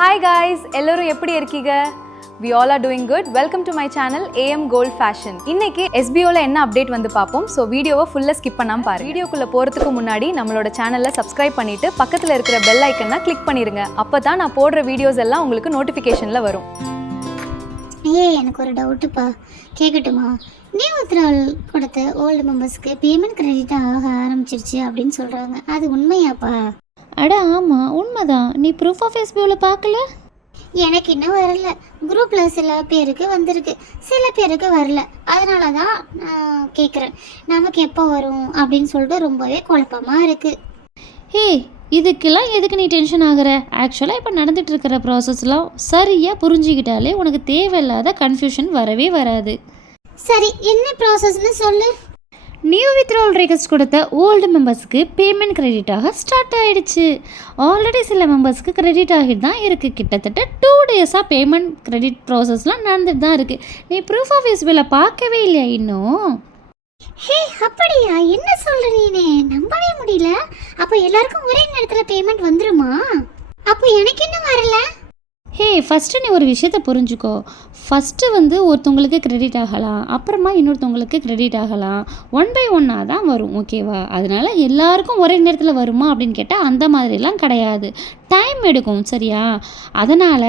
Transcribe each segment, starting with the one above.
Hi guys, எல்லாரும் எப்படி இருக்கீங்க? We all are doing good. Welcome to my channel AM Gold Fashion. இன்னைக்கு SBO ல என்ன அப்டேட் வந்து பாப்போம். சோ வீடியோவை ஃபுல்லா ஸ்கிப் பண்ணாம பாருங்க. வீடியோக்குள்ள போறதுக்கு முன்னாடி நம்மளோட சேனலை சப்ஸ்கிரைப் பண்ணிட்டு பக்கத்துல இருக்கிற பெல் ஐகானை கிளிக் பண்ணிருங்க. அப்பதான் நான் போடுற வீடியோஸ் எல்லாம் உங்களுக்கு நோட்டிஃபிகேஷன்ல வரும். எனக்கு ஒரு டவுட்டுப்பா, கேட்கட்டுமா? நியூ வித்ட்ராவல் கொடுத்த ஓல்டு மெம்பர்ஸ்க்கு பேமெண்ட் கிரெடிட் ஆக ஆரம்பிச்சிருச்சு அப்படின்னு சொல்கிறாங்க, அது உண்மையாப்பா? அட ஆமாம், உண்மைதான். நீ ப்ரூஃப் ஆஃப் எஸ்பிஓவில் பார்க்கல? எனக்கு இன்னும் வரல. குரூப்பில் சில பேருக்கு வந்திருக்கு, சில பேருக்கு வரல. அதனால தான் நான் கேட்குறேன், நமக்கு எப்போ வரும் அப்படின்னு சொல்லிட்டு ரொம்பவே குழப்பமாக இருக்குது. இதுக்கெல்லாம் எதுக்கு நீ டென்ஷன் ஆகிற? ஆக்சுவலாக இப்போ நடந்துகிட்டு இருக்கிற ப்ராசஸ்லாம் சரியாக புரிஞ்சிக்கிட்டாலே உனக்கு தேவையில்லாத கன்ஃபியூஷன் வரவே வராது. சரி, என்ன ப்ராசஸ்ன்னு சொல்லு. நியூ வித்ட்ராவல் ரெக்வெஸ்ட் கொடுத்த ஓல்டு மெம்பர்ஸ்க்கு பேமெண்ட் கிரெடிட்டாக ஸ்டார்ட் ஆகிடுச்சு. ஆல்ரெடி சில மெம்பர்ஸ்க்கு கிரெடிட் ஆகிட்டு தான் இருக்குது. கிட்டத்தட்ட 2 டேஸாக பேமெண்ட் கிரெடிட் ப்ராசஸ்லாம் நடந்துட்டு தான் இருக்குது. நீ ப்ரூஃப் ஆஃப் எஸ்பிஓவில் பார்க்கவே இல்லையா இன்னும்? அப்படியா? என்ன சொல்ற நீனே? நம்பவே முடியல. அப்போ எல்லாருக்கும் ஒரே நேரத்தில் பேமெண்ட் வந்துருமா? அப்போ எனக்கு இன்னும் வரல. ஃபஸ்ட்டு நீ ஒரு விஷயத்தை புரிஞ்சுக்கோ. ஃபஸ்ட்டு ஒருத்தவங்களுக்கு கிரெடிட் ஆகலாம், அப்புறமா இன்னொருத்தவங்களுக்கு கிரெடிட் ஆகலாம். 1 by 1 தான் வரும், ஓகேவா? அதனால் எல்லாருக்கும் ஒரே நேரத்தில் வருமா அப்படின்னு கேட்டால் அந்த மாதிரிலாம் கிடையாது, டைம் எடுக்கும், சரியா? அதனால்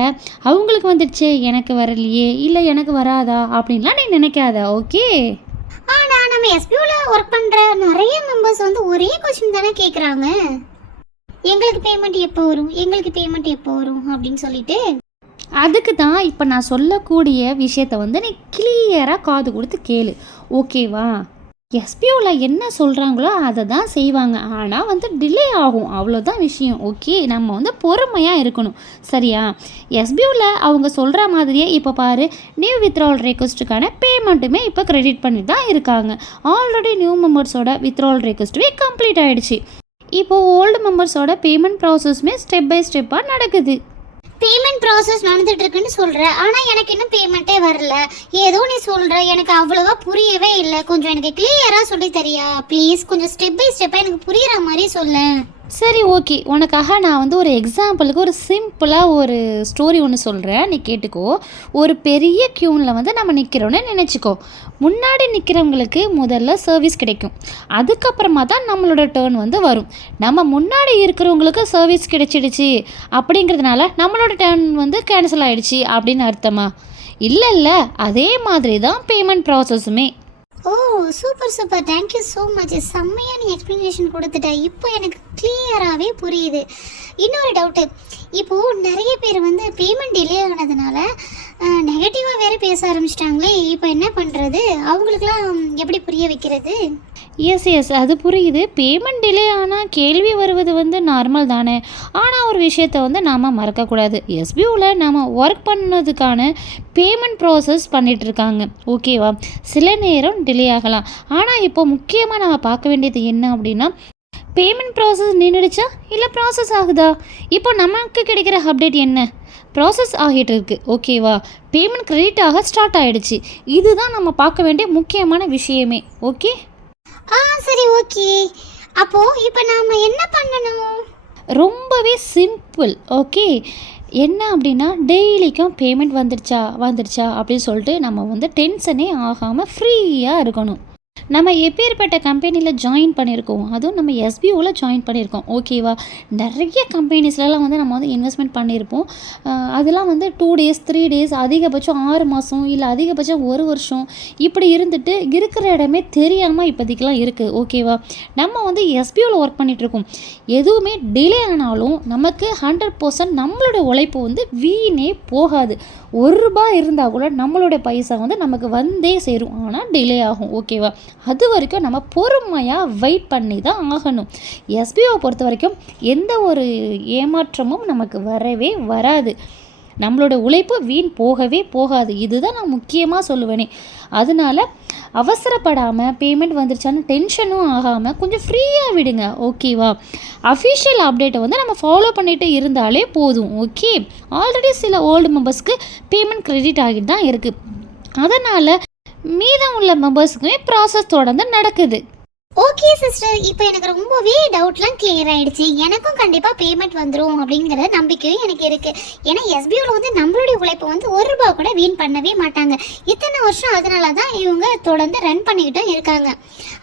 அவங்களுக்கு வந்துடுச்சு, எனக்கு வரலையே, இல்லை எனக்கு வராதா அப்படின்லாம் நீ நினைக்காத, ஓகே? ஆனால் நம்ம எஸ்பிஓவில் ஒர்க் பண்ணுற நிறைய மெம்பர்ஸ் ஒரே கொஸ்டின் தானே கேட்குறாங்க, எங்களுக்கு பேமெண்ட் எப்போ வரும், எங்களுக்கு பேமெண்ட் எப்போ வரும் அப்படின்னு சொல்லிட்டு. அதுக்கு தான் இப்போ நான் சொல்லக்கூடிய விஷயத்த நீ கிளியராக காது கொடுத்து கேளு, ஓகேவா? எஸ்பிஓவில் என்ன சொல்கிறாங்களோ அதை தான் செய்வாங்க, ஆனால் டிலே ஆகும், அவ்வளோதான் விஷயம், ஓகே? நம்ம பொறுமையாக இருக்கணும், சரியா? எஸ்பிஓவில் அவங்க சொல்கிற மாதிரியே இப்போ பாரு, நியூ வித்ட்ராவல் ரெக்வெஸ்ட்டுக்கான பேமெண்ட்டுமே இப்போ கிரெடிட் பண்ணி தான் இருக்காங்க. ஆல்ரெடி நியூ மெம்பர்ஸோட வித்ட்ராவல் ரெக்வெஸ்ட்டுமே கம்ப்ளீட் ஆகிடுச்சு. இப்போது ஓல்டு மெம்பர்ஸோட பேமெண்ட் ப்ராசஸ்மே ஸ்டெப் பை ஸ்டெப்பாக நடக்குது. பேமெண்ட் ப்ராசஸ் நடந்துட்டு இருக்குன்னு சொல்கிற, ஆனால் எனக்கு இன்னும் பேமெண்ட்டே வரல. ஏதோ நீ சொல்கிற, எனக்கு அவ்வளோவா புரியவே இல்லை. கொஞ்சம் எனக்கு கிளியராக சொல்லி தரியா ப்ளீஸ்? கொஞ்சம் ஸ்டெப் பை ஸ்டெப்பாக எனக்கு புரிகிற மாதிரி சொல்ல. சரி, ஓகே. உனக்காக நான் ஒரு எக்ஸாம்பிளுக்கு ஒரு சிம்பிளாக ஒரு ஸ்டோரி ஒன்று சொல்கிறேன், நீ கேட்டுக்கோ. ஒரு பெரிய க்யூனில் நம்ம நிற்கிறோன்னு நினச்சிக்கோ. முன்னாடி நிற்கிறவங்களுக்கு முதல்ல சர்வீஸ் கிடைக்கும், அதுக்கப்புறமா தான் நம்மளோட டேர்ன் வரும். நம்ம முன்னாடி இருக்கிறவங்களுக்கு சர்வீஸ் கிடைச்சிடுச்சு அப்படிங்கிறதுனால நம்மளோட டேர்ன் கேன்சல் ஆகிடுச்சு அப்படின்னு அர்த்தமா? இல்லை, அதே மாதிரி தான் பேமெண்ட் ப்ராசஸுமே. Oh, super super, thank you so much. செம்மையாக நீ எக்ஸ்ப்ளனேஷன் கொடுத்துட்ட, இப்போ எனக்கு கிளியராகவே புரியுது. இன்னொரு டவுட்டு, இப்போது நிறைய பேர் பேமெண்ட் டிலே ஆனதுனால நெகட்டிவாக வேறு பேச ஆரம்பிச்சிட்டாங்களே, இப்போ என்ன பண்ணுறது? அவங்களுக்குலாம் எப்படி புரிய வைக்கிறது? எஸ், அது புரியுது. பேமெண்ட் டிலே ஆனால் கேள்வி வருவது நார்மல் தானே. ஆனால் ஒரு விஷயத்தை நாம் மறக்கக்கூடாது. எஸ்பிஓவில் நாம் ஒர்க் பண்ணதுக்கான பேமெண்ட் ப்ராசஸ் பண்ணிகிட்ருக்காங்க, ஓகேவா? சில நேரம் டிலே ஆகலாம், ஆனால் இப்போ முக்கியமாக நம்ம பார்க்க வேண்டியது என்ன அப்படின்னா, பேமெண்ட் ப்ராசஸ் நின்றுடுச்சா இல்லை ப்ராசஸ் ஆகுதா? இப்போ நமக்கு கிடைக்கிற அப்டேட் என்ன? ப்ராசஸ் ஆகிட்டு இருக்கு, ஓகேவா? பேமெண்ட் கிரெடிட் ஆக ஸ்டார்ட் ஆகிடுச்சு. இதுதான் நம்ம பார்க்க வேண்டிய முக்கியமான விஷயமே, ஓகே? சரி, ஓகே. அப்போது இப்போ நாம் என்ன பண்ணணும்? ரொம்பவே சிம்பிள், ஓகே? என்ன அப்படின்னா, டெய்லிக்கும் பேமெண்ட் வந்துடுச்சா அப்படின்னு சொல்லிட்டு நம்ம டென்ஷனே ஆகாமல் ஃப்ரீயாக இருக்கணும். நம்ம எப்பேற்பட்ட கம்பெனியில் ஜாயின் பண்ணியிருக்கோம், அதுவும் நம்ம எஸ்பிஓவில் ஜாயின் பண்ணியிருக்கோம், ஓகேவா? நிறைய கம்பெனிஸ்லாம் நம்ம இன்வெஸ்ட்மெண்ட் பண்ணியிருப்போம். அதெல்லாம் 2 days 3 days, அதிகபட்சம் 6 மாதம், இல்லை அதிகபட்சம் 1 வருஷம் இப்படி இருந்துட்டு இருக்கிற இடமே தெரியாமல் இப்போதைக்கெலாம் இருக்குது, ஓகேவா? நம்ம எஸ்பிஓவில் ஒர்க் பண்ணிகிட்ருக்கோம். எதுவுமே டிலே ஆனாலும் நமக்கு 100% நம்மளோட உழைப்பு வீணே போகாது. ₹1 இருந்தால் கூட நம்மளோட பைசா நமக்கு வந்தே சேரும், ஆனால் டிலே ஆகும், ஓகேவா? அது வரைக்கும் நம்ம பொறுமையாக வெயிட் பண்ணி தான் ஆகணும். எஸ்பிஓ பொறுத்த வரைக்கும் எந்த ஒரு ஏமாற்றமும் நமக்கு வரவே வராது. நம்மளோட உழைப்பு வீண் போகவே போகாது. இதுதான் நான் முக்கியமாக சொல்லுவேனே. அதனால் அவசரப்படாமல் பேமெண்ட் வந்துருச்சான்னு டென்ஷனும் ஆகாமல் கொஞ்சம் ஃப்ரீயாக விடுங்க, ஓகேவா? அஃபிஷியல் அப்டேட்டை நம்ம ஃபாலோ பண்ணிட்டு இருந்தாலே போதும், ஓகே? ஆல்ரெடி சில ஓல்டு மெம்பர்ஸ்க்கு பேமெண்ட் கிரெடிட் ஆகிட்டு தான் இருக்குது. அதனால் மீதம் உள்ள மெம்பர்ஸுக்குமே ப்ராசஸ் தொடர்ந்து நடக்குது. ஓகே சிஸ்டர், இப்போ எனக்கு ரொம்பவே டவுட்லாம் கிளியர் ஆயிடுச்சு. எனக்கும் கண்டிப்பாக பேமெண்ட் வந்துடும் அப்படிங்கிற நம்பிக்கையும் எனக்கு இருக்குது. ஏன்னா எஸ்பிஓவில் வந்து நம்மளுடைய உழைப்பை வந்து ₹1 கூட வீண் பண்ணவே மாட்டாங்க. இத்தனை வருஷம் அதனால தான் இவங்க தொடர்ந்து ரன் பண்ணிக்கிட்டும் இருக்காங்க.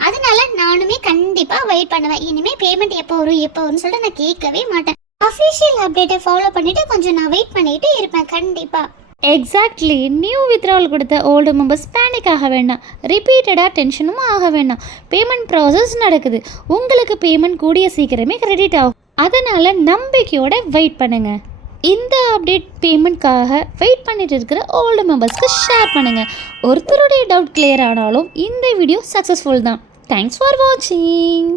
அதனால நானுமே கண்டிப்பாக வெயிட் பண்ணுவேன். இனிமேல் பேமெண்ட் எப்போ வரும்னு சொல்லிட்டு நான் கேட்கவே மாட்டேன். அஃபிஷியல் அப்டேட்டை ஃபாலோ பண்ணிவிட்டு கொஞ்சம் நான் வெயிட் பண்ணிக்கிட்டு இருப்பேன் கண்டிப்பாக. எக்ஸாக்ட்லி. நியூ வித்ட்ராவல் கொடுத்த ஓல்டு மெம்பர்ஸ் பேனிக் ஆக வேண்டாம், ரிப்பீட்டடாக டென்ஷனும் ஆக வேண்டாம். பேமெண்ட் ப்ராசஸ் நடக்குது, உங்களுக்கு பேமெண்ட் கூடிய சீக்கிரமே கிரெடிட் ஆகும். அதனால் நம்பிக்கையோட வெயிட் பண்ணுங்கள். இந்த அப்டேட் பேமெண்ட்காக வெயிட் பண்ணிட்டு இருக்கிற ஓல்டு மெம்பர்ஸ்க்கு ஷேர் பண்ணுங்கள். ஒருத்தருடைய டவுட் கிளியர் ஆனாலும் இந்த வீடியோ சக்ஸஸ்ஃபுல் தான். தேங்க்ஸ் ஃபார் வாட்சிங்.